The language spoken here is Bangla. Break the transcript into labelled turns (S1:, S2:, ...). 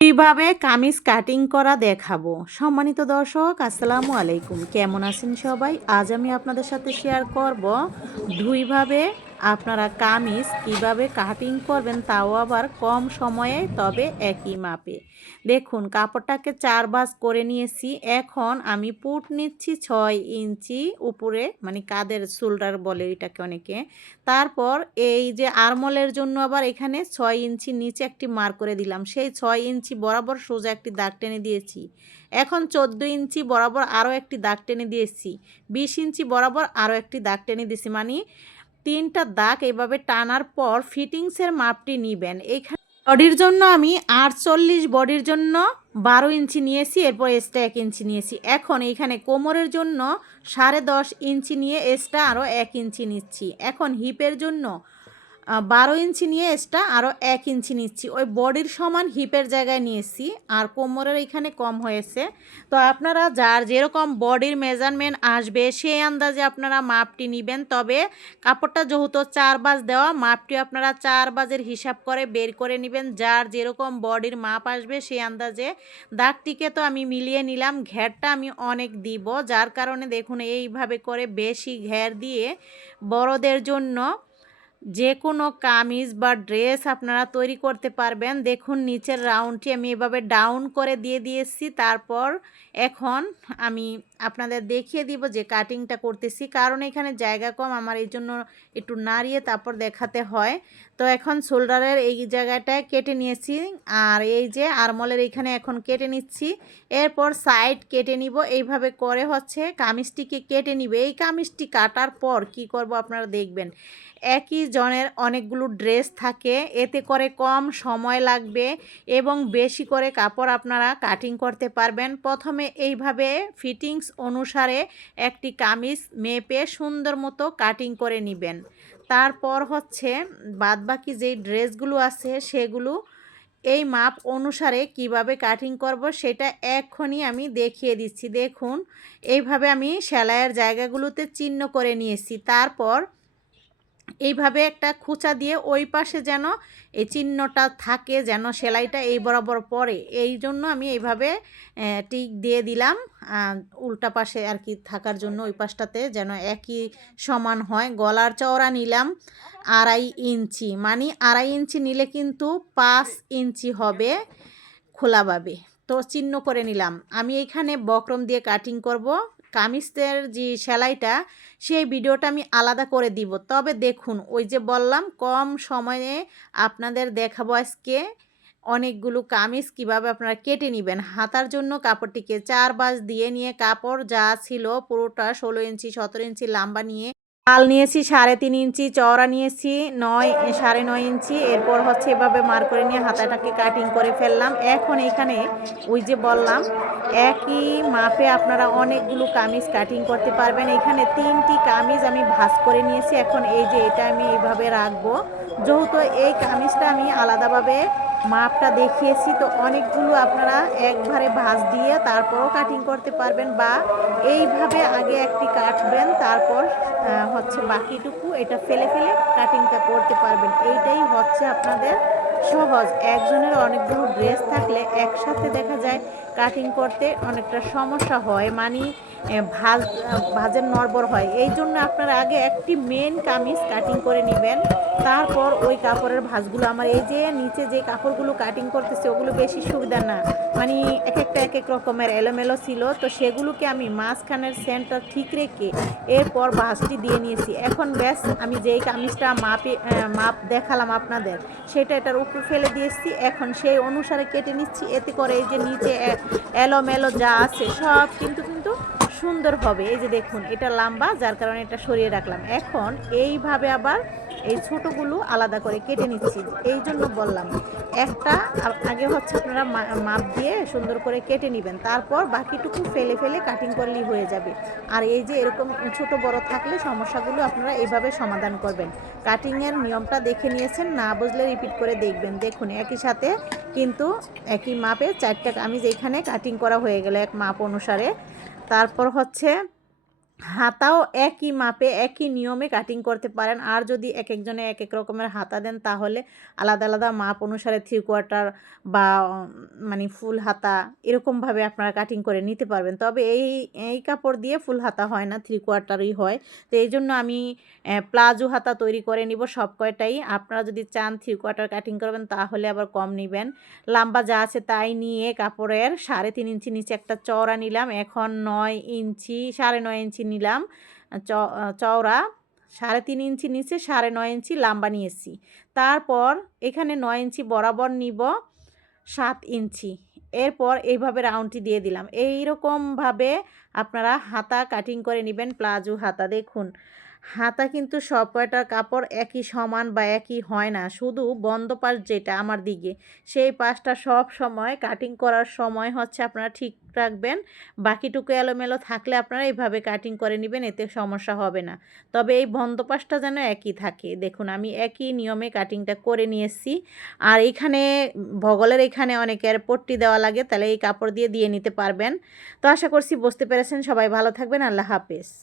S1: কীভাবে কামিজ কাটিং করা দেখাবো? সম্মানিত দর্শক, আসসালামু আলাইকুম। কেমন আছেন সবাই? আজ আমি আপনাদের সাথে শেয়ার করব দুইভাবে আপনারা কামিজ কীভাবে কাটিং করবেন তাও আবার কম সময়ে, তবে একই মাপে। দেখুন, কাপড়টাকে চার বাস করে নিয়েছি। এখন আমি পুট নিচ্ছি ছয় ইঞ্চি উপরে মানে কাদের শোল্ডার বলে এটাকে অনেকে। তারপর এই যে আরমলের জন্য আবার এখানে ছয় ইঞ্চি নিচে একটি মার করে দিলাম। সেই ছয় ইঞ্চি বরাবর সোজা একটি দাগ টেনে দিয়েছি। এখন চোদ্দ ইঞ্চি বরাবর আরও একটি দাগ টেনে দিয়েছি। বিশ ইঞ্চি বরাবর আরও একটি দাগ টেনে দিয়েছি। মানে তিনটা দাগ এভাবে টানার পর ফিটিংসের মাপটি নিবেন। এইখানে বডির জন্য আমি আটচল্লিশ, বডির জন্য বারো ইঞ্চি নিয়েছি, এরপর এসটা এক ইঞ্চি নিয়েছি। এখন এইখানে কোমরের জন্য সাড়ে দশ ইঞ্চি নিয়ে এসটা আরও এক ইঞ্চি নিচ্ছি। এখন হিপের জন্য বারো ইঞ্চি নিয়ে এক্সট্রা আরও এক ইঞ্চি নিচ্ছি। ওই বডির সমান হিপের জায়গায় নিয়েছি আর কোমরের এখানে কম হয়েছে। তো আপনারা যার যেরকম বডির মেজারমেন্ট আসবে, সেই আন্দাজে আপনারা মাপটি নেবেন। তবে কাপড়টা যেহেতু চার বাজ দেওয়া, মাপটি আপনারা চার বাজের হিসাব করে বের করে নেবেন। যার যেরকম বডির মাপ আসবে, সেই আন্দাজে দাগটিকে তো আমি মিলিয়ে নিলাম। ঘেরটা আমি অনেক দিব, যার কারণে দেখুন এইভাবে করে বেশি ঘের দিয়ে বড়দের জন্য যে কোনো কামিজ বা ড্রেস আপনারা তৈরি করতে পারবেন। দেখুন, নিচের রাউন্ডটি আমি এভাবে ডাউন করে দিয়ে দিয়েছি। তারপর এখন আমি আপনাদের দেখিয়ে দিব যে কাটিংটা করতেছি। কারণ এখানে জায়গা কম, আমার এই জন্য একটু নাড়িয়ে তারপর দেখাতে হয়। তো এখন শোল্ডারের এই জায়গাটায় কেটে নিয়েছি। আর এই যে আরমলের এইখানে এখন কেটে নিচ্ছি। এরপর সাইড কেটে নিব। এইভাবে করে হচ্ছে কামিজটিকে কেটে নিবে। এই কামিজটি কাটার পর কি করব আপনারা দেখবেন। একই জনের অনেকগুলো ড্রেস থাকে। এতে করে কম সময় লাগবে এবং বেশি করে কাপড় আপনারা কাটিং করতে পারবেন। প্রথমে এইভাবে ফিটিংস অনুসারে একটি কামিজ মেপে সুন্দর মতো কাটিং করে নেবেন। তারপর হচ্ছে বাদবাকি যেই ড্রেসগুলো আছে সেগুলো এই মাপ অনুসারে কীভাবে কাটিং করব সেটা এক্ষুনি আমি দেখিয়ে দিচ্ছি। দেখুন, এইভাবে আমি সেলাইয়ের জায়গাগুলোতে চিহ্ন করে নিয়েছি। তারপর এইভাবে একটা খুঁচা দিয়ে ওই পাশে যেন এই চিহ্নটা থাকে, যেন সেলাইটা এই বরাবর পরে এই জন্য আমি এইভাবে টিক দিয়ে দিলাম। উল্টা পাশে আর কি থাকার জন্য ওই পাশটাতে যেন একই সমান হয়। গলার চওড়া নিলাম আড়াই ইঞ্চি। মানে আড়াই ইঞ্চি নিলে কিন্তু পাঁচ ইঞ্চি হবে খোলাভাবে। তো চিহ্ন করে নিলাম। আমি এখানে বক্রম দিয়ে কাটিং করব। কামিজের যে সেলাইটা, সেই ভিডিওটা আমি আলাদা করে দিব। তবে দেখুন, ওই যে বললাম, কম সময়ে আপনাদের দেখাবো আজকে অনেকগুলো কামিজ কীভাবে আপনারা কেটে নেবেন। হাতার জন্য কাপড়টিকে চার বাস দিয়ে নিয়ে কাপড় যা ছিল পুরোটা ষোলো ইঞ্চি, সতেরো ইঞ্চি লাম্বা নিয়ে পাল নিয়েছি, সাড়ে তিন ইঞ্চি চওড়া নিয়েছি, নয়, সাড়ে নয় ইঞ্চি। এরপর হচ্ছে এভাবে মার করে নিয়ে হাতাটাকে কাটিং করে ফেললাম। এখন এখানে ওই যে বললাম, একই মাপে আপনারা অনেকগুলো কামিজ কাটিং করতে পারবেন। এখানে তিনটি কামিজ আমি ভাঁজ করে নিয়েছি। এখন এই যে এটা আমি এইভাবে রাখব। যেহেতু এই কামিজটা আমি আলাদাভাবে মাপটা দেখিয়েছি, তো অনেকগুলো আপনারা একবারে ভাঁজ দিয়ে তারপরও কাটিং করতে পারবেন বা এইভাবে আগে একটি কাটবেন, তারপর হচ্ছে বাকিটুকু এটা ফেলে ফেলে কাটিংটা করতে পারবেন। এইটাই হচ্ছে আপনাদের সহজ। একজনের অনেকগুলো ড্রেস থাকলে একসাথে দেখা যায় কাটিং করতে অনেকটা সমস্যা হয়। মানে ভাজ, ভাজের নরবর হয়। এই জন্য আপনারা আগে একটি মেন কামিজ কাটিং করে নেবেন। তারপর ওই কাপড়ের ভাঁজগুলো আমার এই যে নিচে যে কাপড়গুলো কাটিং করতেছে, ওগুলো বেশি সুবিধা না। মানে এক একটা এক এক রকমের এলোমেলো ছিল, তো সেগুলোকে আমি মাঝখানের সেন্টার ঠিক রেখে এরপর ভাঁজটি দিয়ে নিয়েছি। এখন ব্যাস, আমি যেই কামিজটা মাপে মাপ দেখালাম আপনাদের, সেটা এটার উপর ফেলে দিয়েছি। এখন সেই অনুসারে কেটে নিচ্ছি। এতে করে এই যে নিচে এলোমেলো যা আছে সব কিন্তু কিন্তু সুন্দর হবে। এই যে দেখুন, এটা লম্বা, যার কারণে এটা সরিয়ে রাখলাম। এখন এইভাবে আবার এই ছোটোগুলো আলাদা করে কেটে নিচ্ছি। এই জন্য বললাম, একটা আগে হচ্ছে আপনারা মাপ দিয়ে সুন্দর করে কেটে নেবেন। তারপর বাকিটুকু ফেলে ফেলে কাটিং করলেই হয়ে যাবে। আর এই যে এরকম ছোট বড় থাকলে সমস্যাগুলো আপনারা এইভাবে সমাধান করবেন। কাটিংয়ের নিয়মটা দেখে নিয়েছেন, না বুঝলে রিপিট করে দেখবেন। দেখুন, একই সাথে কিন্তু একই মাপে চারটা আমি এখানে কাটিং করা হয়ে গেল এক মাপ অনুসারে। তারপর হচ্ছে হাতাও একই মাপে, একই নিয়মে কাটিং করতে পারেন। আর যদি এক একজনে এক এক রকমের হাতা দেন, তাহলে আলাদা আলাদা মাপ অনুসারে থ্রি কোয়ার্টার বা মানে ফুল হাতা এরকমভাবে আপনারা কাটিং করে নিতে পারবেন। তবে এই এই কাপড় দিয়ে ফুল হাতা হয় না থ্রি কোয়ার্টারই হয়। তো এই জন্য আমি প্লাজো হাতা তৈরি করে নিব সব কয়টাই। আপনারা যদি চান থ্রি কোয়ার্টার কাটিং করবেন, তাহলে আবার কম নেবেন। লম্বা যা আছে তাই নিয়ে কাপড়ের সাড়ে তিন ইঞ্চি নিচে একটা চওড়া নিলাম। এখন নয় ইঞ্চি, সাড়ে নয় ইঞ্চি নিলাম চওড়া সাড়ে তিন ইঞ্চি নিচে, সাড়ে নয় ইঞ্চি লাম্বা নিয়েছি। তারপর এখানে নয় ইঞ্চি বরাবর নিব, সাত ইঞ্চি। এরপর এইভাবে রাউন্ডটি দিয়ে দিলাম। এই রকমভাবে আপনারা হাতা কাটিং করে নেবেন, প্লাজো হাতা। দেখুন হাতা কিন্তু সব কয়টার কাপড় একই সমান বা একই হয় না। শুধু বন্ধ পাশ যেটা আমার দিকে, সেই পাশটা সব সময় কাটিং করার সময় হচ্ছে আপনারা ঠিক রাখবেন। বাকিটুকু এলোমেলো থাকলে আপনারা এইভাবে কাটিং করে নেবেন, এতে সমস্যা হবে না। তবে এই বন্ধ পাশটা যেন একই থাকে। দেখুন, আমি একই নিয়মে কাটিংটা করে নিয়েছি। আর এখানে ভগলের এখানে অনেকের পট্টি দেওয়া লাগে, তাহলে এই কাপড় দিয়ে দিয়ে নিতে পারবেন। তো আশা করছি বুঝতে পেরেছেন। সবাই ভালো থাকবেন। আল্লাহ হাফেজ।